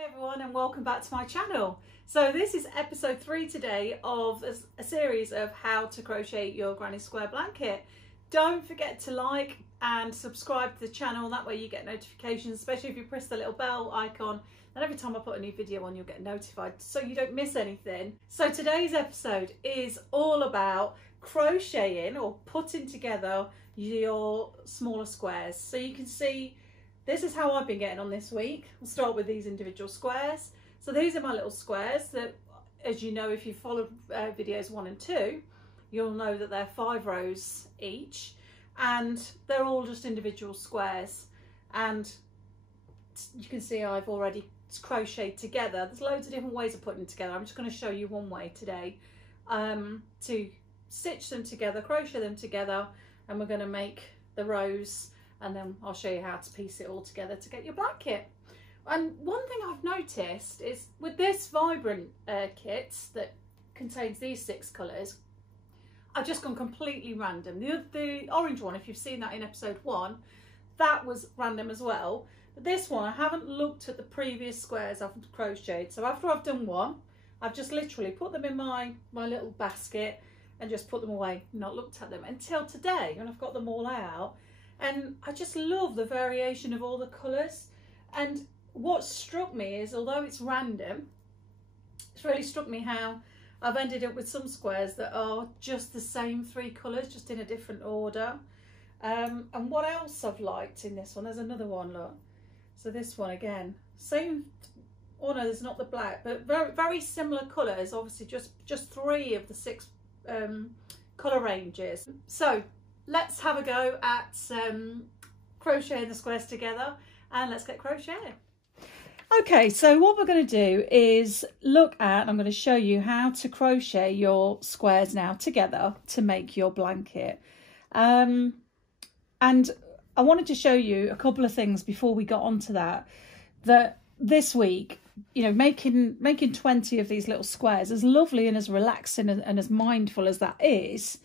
Hi everyone and welcome back to my channel. So this is episode 3 today of a series of how to crochet your granny square blanket. Don't forget to like and subscribe to the channel, that way you get notifications, especially if you press the little bell icon, and every time I put a new video on you'll get notified so you don't miss anything. So today's episode is all about crocheting or putting together your smaller squares. So you can see this is how I've been getting on this week. We'll start with these individual squares. So these are my little squares that, as you know, if you followed videos 1 and 2, you'll know that they're 5 rows each, and they're all just individual squares. And you can see I've already crocheted together. There's loads of different ways of putting them together. I'm just going to show you one way today to stitch them together, crochet them together, and we're going to make the rows, and then I'll show you how to piece it all together to get your blanket. And one thing I've noticed is with this vibrant kit that contains these 6 colours, I've just gone completely random. The orange one, if you've seen that in episode 1, that was random as well. But this one, I haven't looked at the previous squares I've crocheted. So after I've done one, I've just literally put them in my little basket and just put them away, not looked at them until today when I've got them all out. And I just love the variation of all the colours. And what struck me is, although it's random, it's really struck me how I've ended up with some squares that are just the same 3 colours, just in a different order. And what else I've liked in this one, there's another one, look. So this one again, same, oh no, there's not the black, but very, very similar colours, obviously just 3 of the 6 colour ranges. So let's have a go at crocheting the squares together, and let's get crocheting. Okay, so what we're going to do is look at, I'm going to show you how to crochet your squares now together to make your blanket. And I wanted to show you a couple of things before we got onto that this week, you know, making 20 of these little squares, as lovely and as relaxing and as mindful as that is,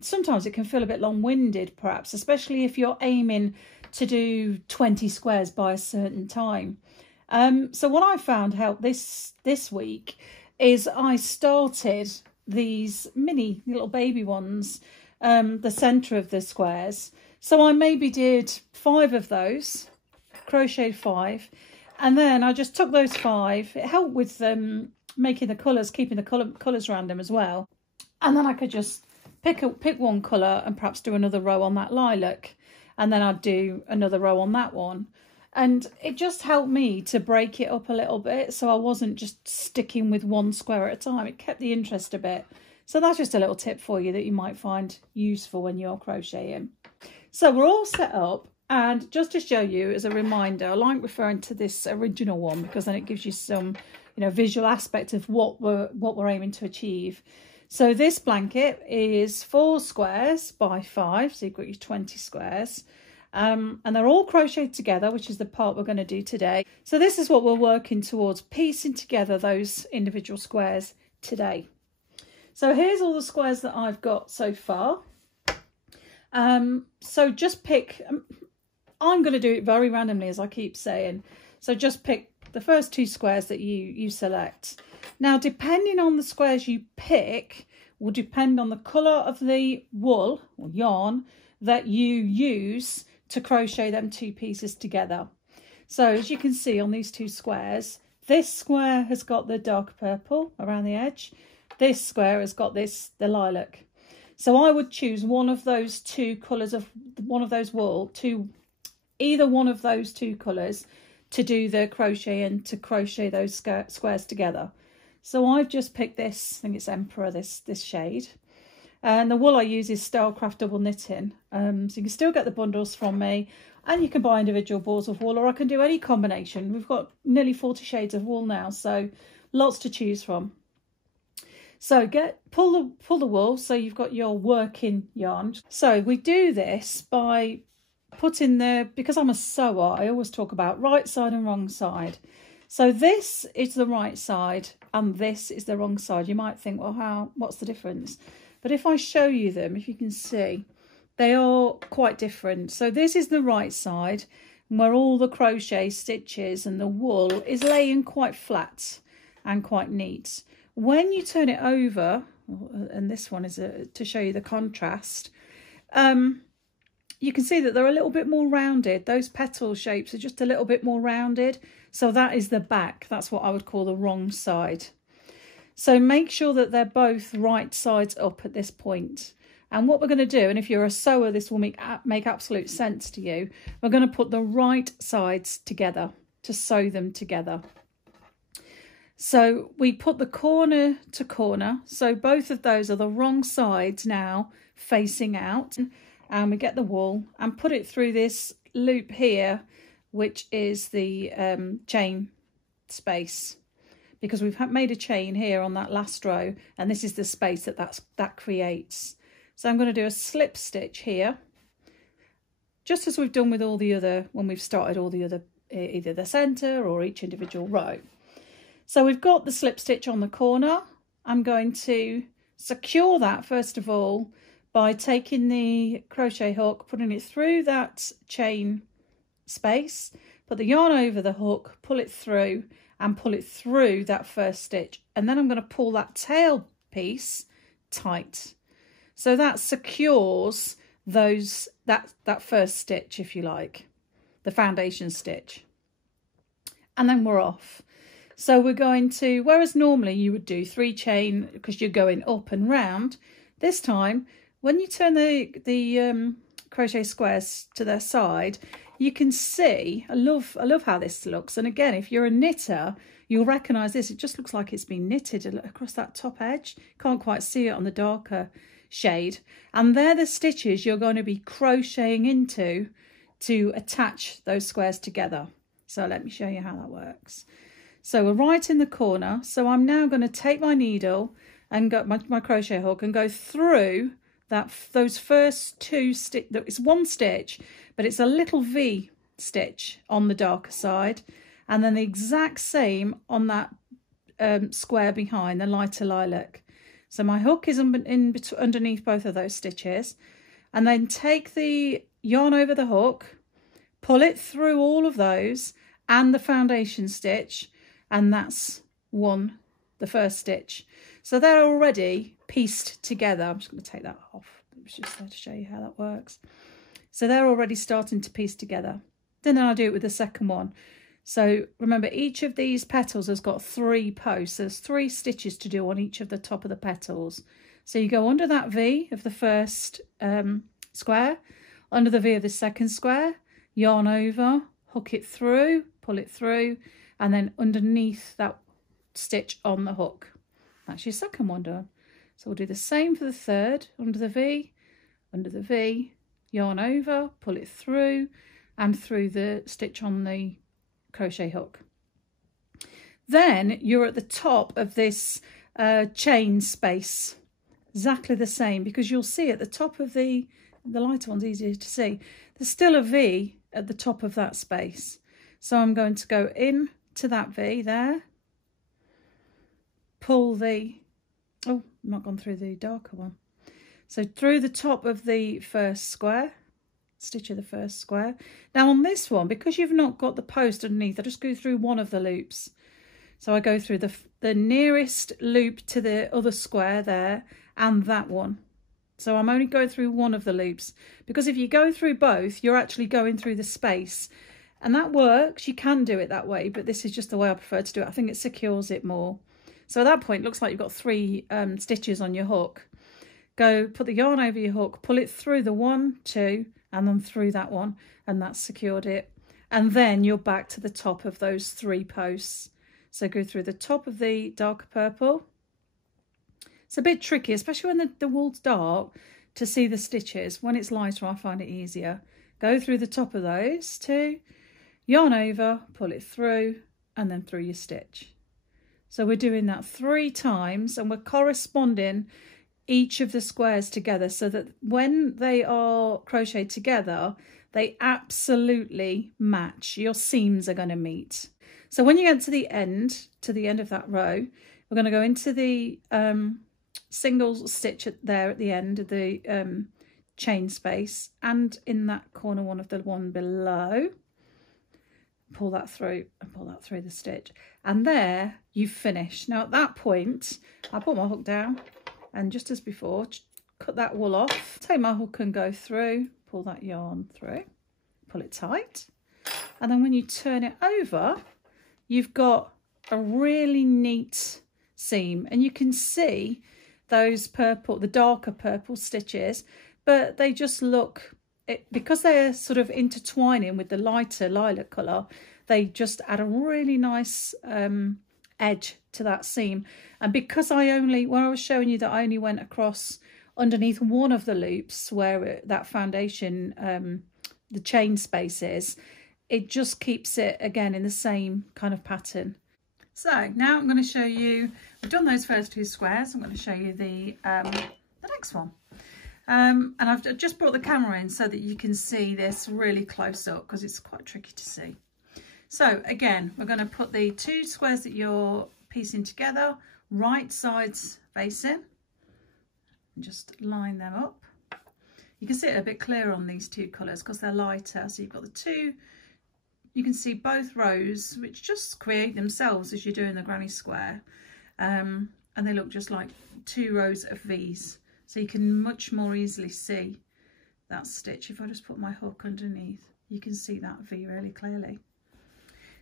sometimes it can feel a bit long-winded, perhaps, especially if you're aiming to do 20 squares by a certain time. So what I found helped this week is I started these mini little baby ones, the centre of the squares. So I maybe did 5 of those, crocheted 5, and then I just took those 5. It helped with making the colours, keeping the colours random as well. And then I could just pick one colour and perhaps do another row on that lilac, and then I'd do another row on that one. And it just helped me to break it up a little bit, so I wasn't just sticking with one square at a time. It kept the interest a bit. So that's just a little tip for you that you might find useful when you're crocheting. So we're all set up, and just to show you as a reminder, I like referring to this original one because then it gives you some, you know, visual aspect of what we're aiming to achieve. So this blanket is 4 squares by 5, so you've got your 20 squares, and they're all crocheted together, which is the part we're going to do today. So this is what we're working towards, piecing together those individual squares today. So here's all the squares that I've got so far. So just pick, I'm going to do it very randomly, as I keep saying, so just pick the first 2 squares that you select. Now, depending on the squares you pick will depend on the colour of the wool or yarn that you use to crochet them 2 pieces together. So as you can see on these 2 squares, this square has got the dark purple around the edge. This square has got the lilac. So I would choose one of those 2 colours of one of those wool, either one of those 2 colours, to do the crochet and to crochet those squares together. So I've just picked this, I think it's Emperor, this shade. And the wool I use is Stylecraft double knitting. So you can still get the bundles from me, and you can buy individual balls of wool, or I can do any combination. We've got nearly 40 shades of wool now, so lots to choose from. So pull the wool, so you've got your working yarn. So we do this by putting because I'm a sewer, I always talk about right side and wrong side. So this is the right side and this is the wrong side. You might think, well, what's the difference? But if I show you them, if you can see, they are quite different. So this is the right side where all the crochet stitches and the wool is laying quite flat and quite neat. When you turn it over, and this one is to show you the contrast, you can see that they're a little bit more rounded. Those petal shapes are just a little bit more rounded. So that is the back. That's what I would call the wrong side. So make sure that they're both right sides up at this point. And what we're going to do, and if you're a sewer, this will make absolute sense to you. We're going to put the right sides together to sew them together. So we put the corner to corner. So both of those are the wrong sides now facing out. And we get the wool and put it through this loop here, which is the chain space, because we've made a chain here on that last row, and this is the space that creates. So I'm going to do a slip stitch here, just as we've done with all the other, when we've started all the other, either the centre or each individual row. So we've got the slip stitch on the corner. I'm going to secure that first of all by taking the crochet hook, putting it through that chain space, put the yarn over the hook, pull it through and pull it through that first stitch. And then I'm going to pull that tail piece tight. So that secures that first stitch, if you like, the foundation stitch. And then we're off. So we're going to, whereas normally you would do 3 chain because you're going up and round, this time when you turn the crochet squares to their side, you can see, I love how this looks. And again, if you're a knitter, you'll recognise this. It just looks like it's been knitted across that top edge. Can't quite see it on the darker shade. And they're the stitches you're going to be crocheting into to attach those squares together. So let me show you how that works. So we're right in the corner. So I'm now going to take my needle and go my crochet hook and go through those first 2 stitches. It's 1 stitch, but it's a little V stitch on the darker side, and then the exact same on that square behind, the lighter lilac. So my hook is underneath both of those stitches, and then take the yarn over the hook, pull it through all of those and the foundation stitch, and that's the first stitch. So they're already pieced together. I'm just going to take that off. It was just there to show you how that works. So they're already starting to piece together. Then I'll do it with the second one. So remember, each of these petals has got 3 posts. There's 3 stitches to do on each of the top of the petals. So you go under that V of the first square, under the V of the second square, yarn over, hook it through, pull it through, and then underneath that stitch on the hook. That's your second one done. So we'll do the same for the third, under the V, yarn over, pull it through and through the stitch on the crochet hook. Then you're at the top of this chain space, exactly the same, because you'll see at the top of the lighter one's easier to see, there's still a V at the top of that space. So I'm going to go in to that V there, pull the, oh, I've not gone through the darker one. So through the top of the first square, stitch of the first square. Now on this one, because you've not got the post underneath, I just go through one of the loops. So I go through the nearest loop to the other square there and that one. So I'm only going through one of the loops, because if you go through both, you're actually going through the space. And that works, you can do it that way, but this is just the way I prefer to do it. I think it secures it more. So at that point, it looks like you've got 3 stitches on your hook. Go put the yarn over your hook, pull it through the 1, 2, and then through that one, and that's secured it. And then you're back to the top of those 3 posts. So go through the top of the darker purple. It's a bit tricky, especially when the wool's dark, to see the stitches. When it's lighter, I find it easier. Go through the top of those 2, yarn over, pull it through, and then through your stitch. So we're doing that 3 times, and we're corresponding each of the squares together so that when they are crocheted together, they absolutely match. Your seams are going to meet. So when you get to the end of that row, we're going to go into the single stitch there at the end of the chain space, and in that corner one of the one below. pull that through and pull that through the stitch, and there you've finished. Now at that point I put my hook down and just as before cut that wool off, take my hook and go through, pull that yarn through, pull it tight, and then when you turn it over you've got a really neat seam, and you can see those purple, the darker purple stitches, but they just look, because they're sort of intertwining with the lighter lilac colour, they just add a really nice edge to that seam. And because when I was showing you that I only went across underneath one of the loops where that foundation, the chain space is, it just keeps it again in the same kind of pattern. So now I'm going to show you, we've done those first two squares, I'm going to show you the next one. And I've just brought the camera in so that you can see this really close up because it's quite tricky to see. So again, we're going to put the two squares that you're piecing together, right sides facing, and just line them up. You can see it a bit clearer on these two colours because they're lighter. So you've got the two, you can see both rows which just create themselves as you're doing the granny square, and they look just like two rows of V's. So you can much more easily see that stitch. If I just put my hook underneath, you can see that V really clearly.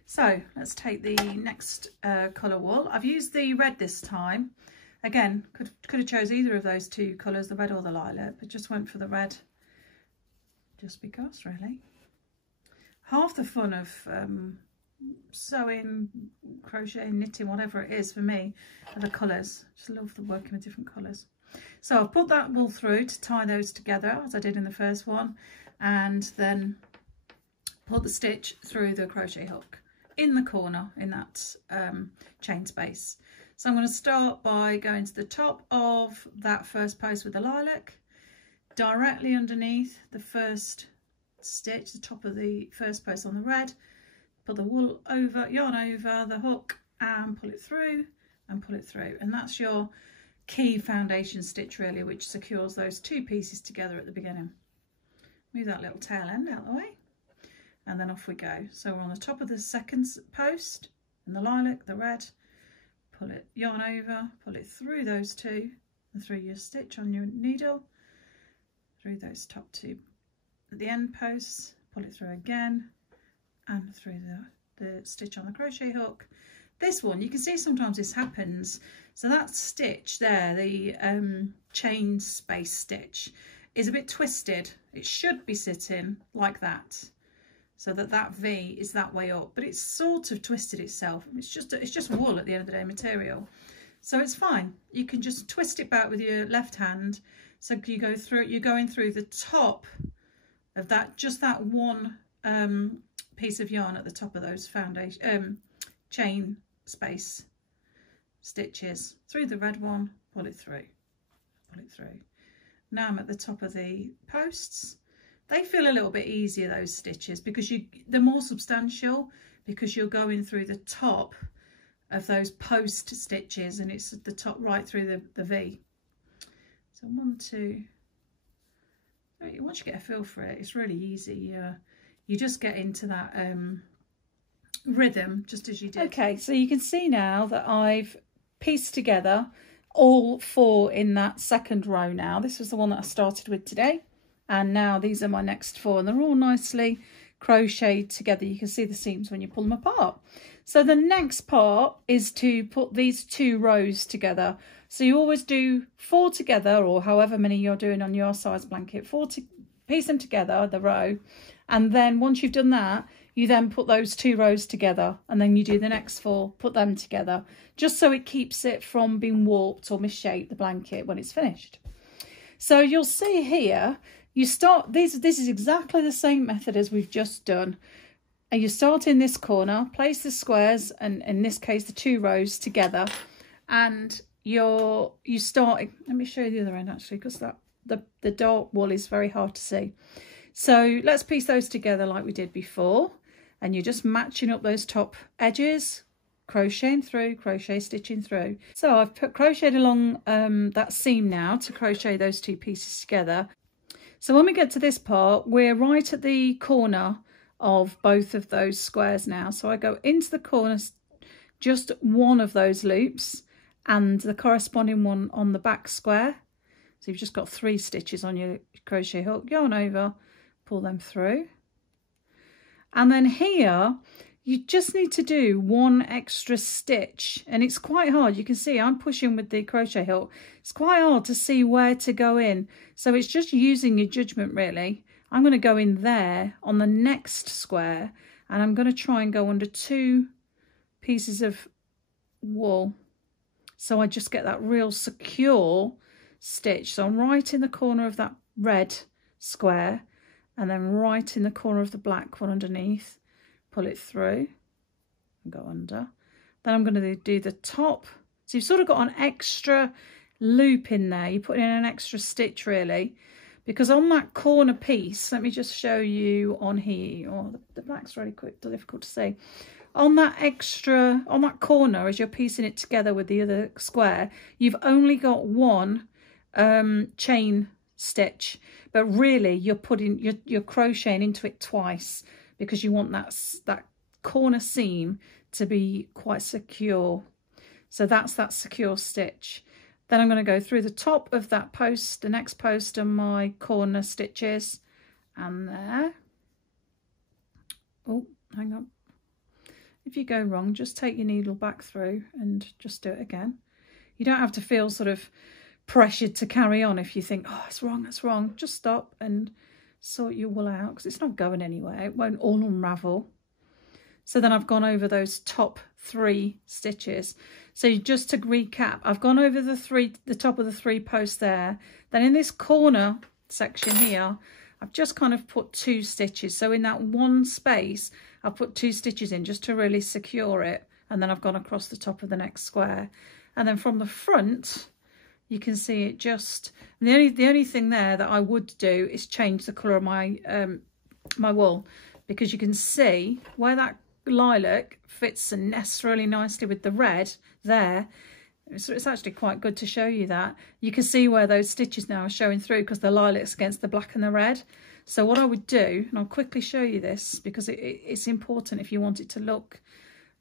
So let's take the next colour wool. I've used the red this time. Again, could have chose either of those two colours, the red or the lilac, but just went for the red just because, really. Half the fun of sewing, crocheting, knitting, whatever it is for me, are the colours. Just love the working with different colours. So I've put that wool through to tie those together as I did in the first one, and then put the stitch through the crochet hook in the corner in that chain space. So I'm going to start by going to the top of that first post with the lilac, directly underneath the first stitch, the top of the first post on the red, put the wool over, yarn over the hook and pull it through and pull it through, and that's your key foundation stitch really, which secures those two pieces together at the beginning. Move that little tail end out of the way and then off we go. So we're on the top of the second post in the lilac, the red, pull it, yarn over, pull it through those two and through your stitch on your needle, through those top two at the end posts, pull it through again and through the stitch on the crochet hook. This one, you can see sometimes this happens. So that stitch there, the chain space stitch, is a bit twisted. It should be sitting like that, so that that V is that way up, but it's sort of twisted itself. It's just wool at the end of the day, material. So it's fine. You can just twist it back with your left hand. So you go through, you're going through the top of that, just that one piece of yarn at the top of those foundation chain space stitches, through the red one, pull it through, pull it through. Now I'm at the top of the posts. They feel a little bit easier, those stitches, because they're more substantial, because you're going through the top of those post stitches and it's at the top right through the V. So 1, 2, 3. Once you get a feel for it, it's really easy. You just get into that rhythm just as you did. Okay, so you can see now that I've pieced together all 4 in that second row now. This was the one that I started with today, and now these are my next 4, and they're all nicely crocheted together. You can see the seams when you pull them apart. So the next part is to put these 2 rows together. So you always do 4 together, or however many you're doing on your size blanket, 4 to piece them together, the row, and then once you've done that, you then put those 2 rows together, and then you do the next 4, put them together, just so it keeps it from being warped or misshaped, the blanket, when it's finished. So you'll see here, you start, this is exactly the same method as we've just done. And you start in this corner, place the squares, and in this case the 2 rows together, and you start, let me show you the other end actually, because the dark wool is very hard to see. So let's piece those together like we did before, and you're just matching up those top edges, crocheting through, crochet stitching through. So I've crocheted along that seam now to crochet those 2 pieces together. So when we get to this part, we're right at the corner of both of those squares now. So I go into the corner, just one of those loops and the corresponding one on the back square. So you've just got 3 stitches on your crochet hook. Go on over, pull them through. And then here, you just need to do 1 extra stitch. And it's quite hard. You can see I'm pushing with the crochet hook. It's quite hard to see where to go in. So it's just using your judgment, really. I'm going to go in there on the next square. And I'm going to try and go under 2 pieces of wool. So I just get that real secure stitch. So I'm right in the corner of that red square and then right in the corner of the black one underneath. Pull it through and go under. Then I'm going to do the top. So you've sort of got an extra loop in there. You're putting in an extra stitch really, because on that corner piece, let me just show you on here. Oh, the black's really quick, difficult to see. On that corner, as you're piecing it together with the other square, you've only got 1 chain stitch, but really you're crocheting into it twice because you want that corner seam to be quite secure. So that's that secure stitch. Then I'm going to go through the top of that post, the next post, and my corner stitches, and there. Oh, hang on. If you go wrong, just take your needle back through and just do it again. You don't have to feel sort of pressured to carry on if you think, oh, it's wrong, that's wrong. Just stop and sort your wool out because it's not going anywhere. It won't all unravel. So then I've gone over those top 3 stitches. So just to recap, I've gone over the top of the 3 posts there. Then in this corner section here, I've just kind of put 2 stitches. So in that 1 space, I've put 2 stitches in just to really secure it. And then I've gone across the top of the next square. And then from the front, you can see it just, the only thing there that I would do is change the colour of my my wool, because you can see where that lilac fits and nests really nicely with the red there. So it's actually quite good to show you that. You can see where those stitches now are showing through because the lilac's against the black and the red. So what I would do, and I'll quickly show you this because it's important if you want it to look,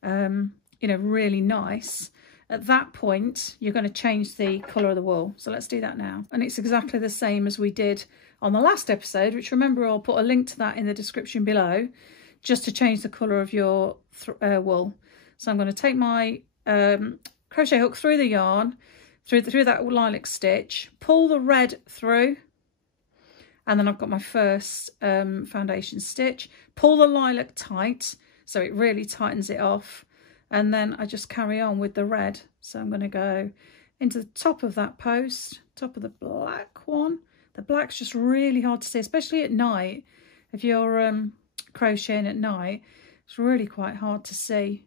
you know, really nice. At that point, you're going to change the colour of the wool. So let's do that now. And it's exactly the same as we did on the last episode, which remember I'll put a link to that in the description below, just to change the colour of your wool. So I'm going to take my crochet hook through the yarn, through that lilac stitch, pull the red through, and then I've got my first foundation stitch, pull the lilac tight so it really tightens it off. And then I just carry on with the red. So I'm going to go into the top of that post, top of the black one. The black's just really hard to see, especially at night. If you're crocheting at night, it's really quite hard to see.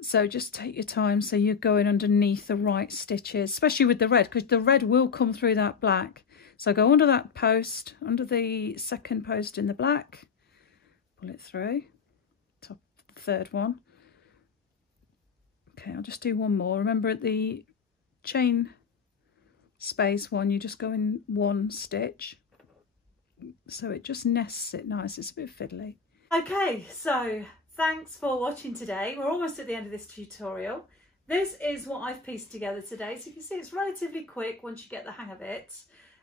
So just take your time so you're going underneath the right stitches, especially with the red, because the red will come through that black. So go under that post, under the second post in the black, pull it through. Third one. Okay, I'll just do one more. Remember at the chain space one, you just go in 1 stitch so it just nests it nice. It's a bit fiddly. Okay, so thanks for watching today. We're almost at the end of this tutorial. This is what I've pieced together today, so you can see it's relatively quick once you get the hang of it.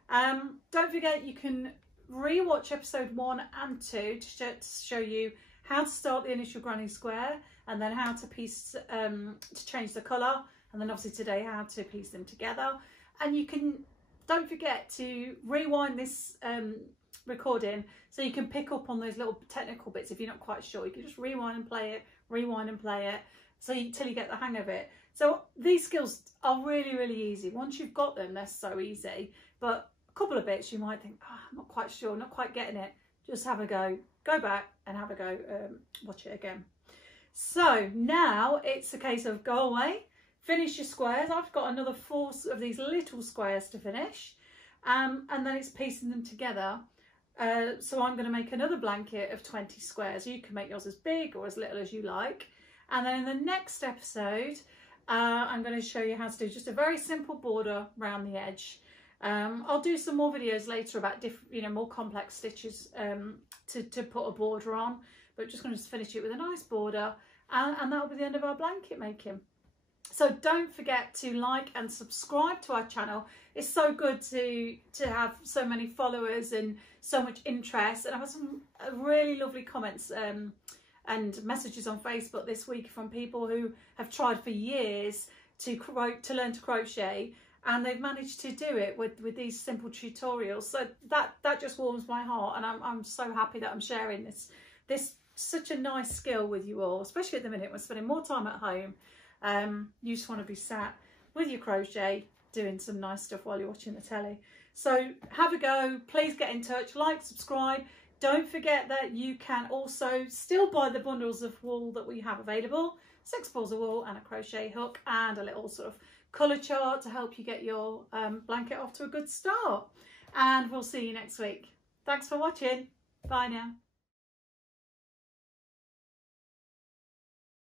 Don't forget you can re-watch episode 1 and 2 to show you how to start the initial granny square, and then how to piece to change the colour, and then obviously today how to piece them together. And you can, don't forget to rewind this recording so you can pick up on those little technical bits if you're not quite sure. You can just rewind and play it so till you get the hang of it. So these skills are really, really easy. Once you've got them, they're so easy. But a couple of bits you might think, oh, I'm not quite sure, not quite getting it. Just have a go. Go back and have a go, watch it again. So now it's a case of go away, finish your squares. I've got another 4 of these little squares to finish, and then it's piecing them together. So I'm going to make another blanket of 20 squares. You can make yours as big or as little as you like. And then in the next episode, I'm going to show you how to do just a very simple border around the edge. I'll do some more videos later about different, you know, more complex stitches to put a border on, but just going to finish it with a nice border, and that'll be the end of our blanket making. So don't forget to like and subscribe to our channel. It's so good to have so many followers and so much interest, and I've had some really lovely comments and messages on Facebook this week from people who have tried for years to learn to crochet, and they've managed to do it with these simple tutorials. So that just warms my heart, and I'm so happy that I'm sharing this such a nice skill with you all, especially at the minute we're spending more time at home. You just want to be sat with your crochet doing some nice stuff while you're watching the telly. So have a go, please get in touch, like, subscribe. Don't forget that you can also still buy the bundles of wool that we have available, 6 balls of wool and a crochet hook and a little sort of colour chart to help you get your blanket off to a good start. And we'll see you next week. Thanks for watching. Bye now.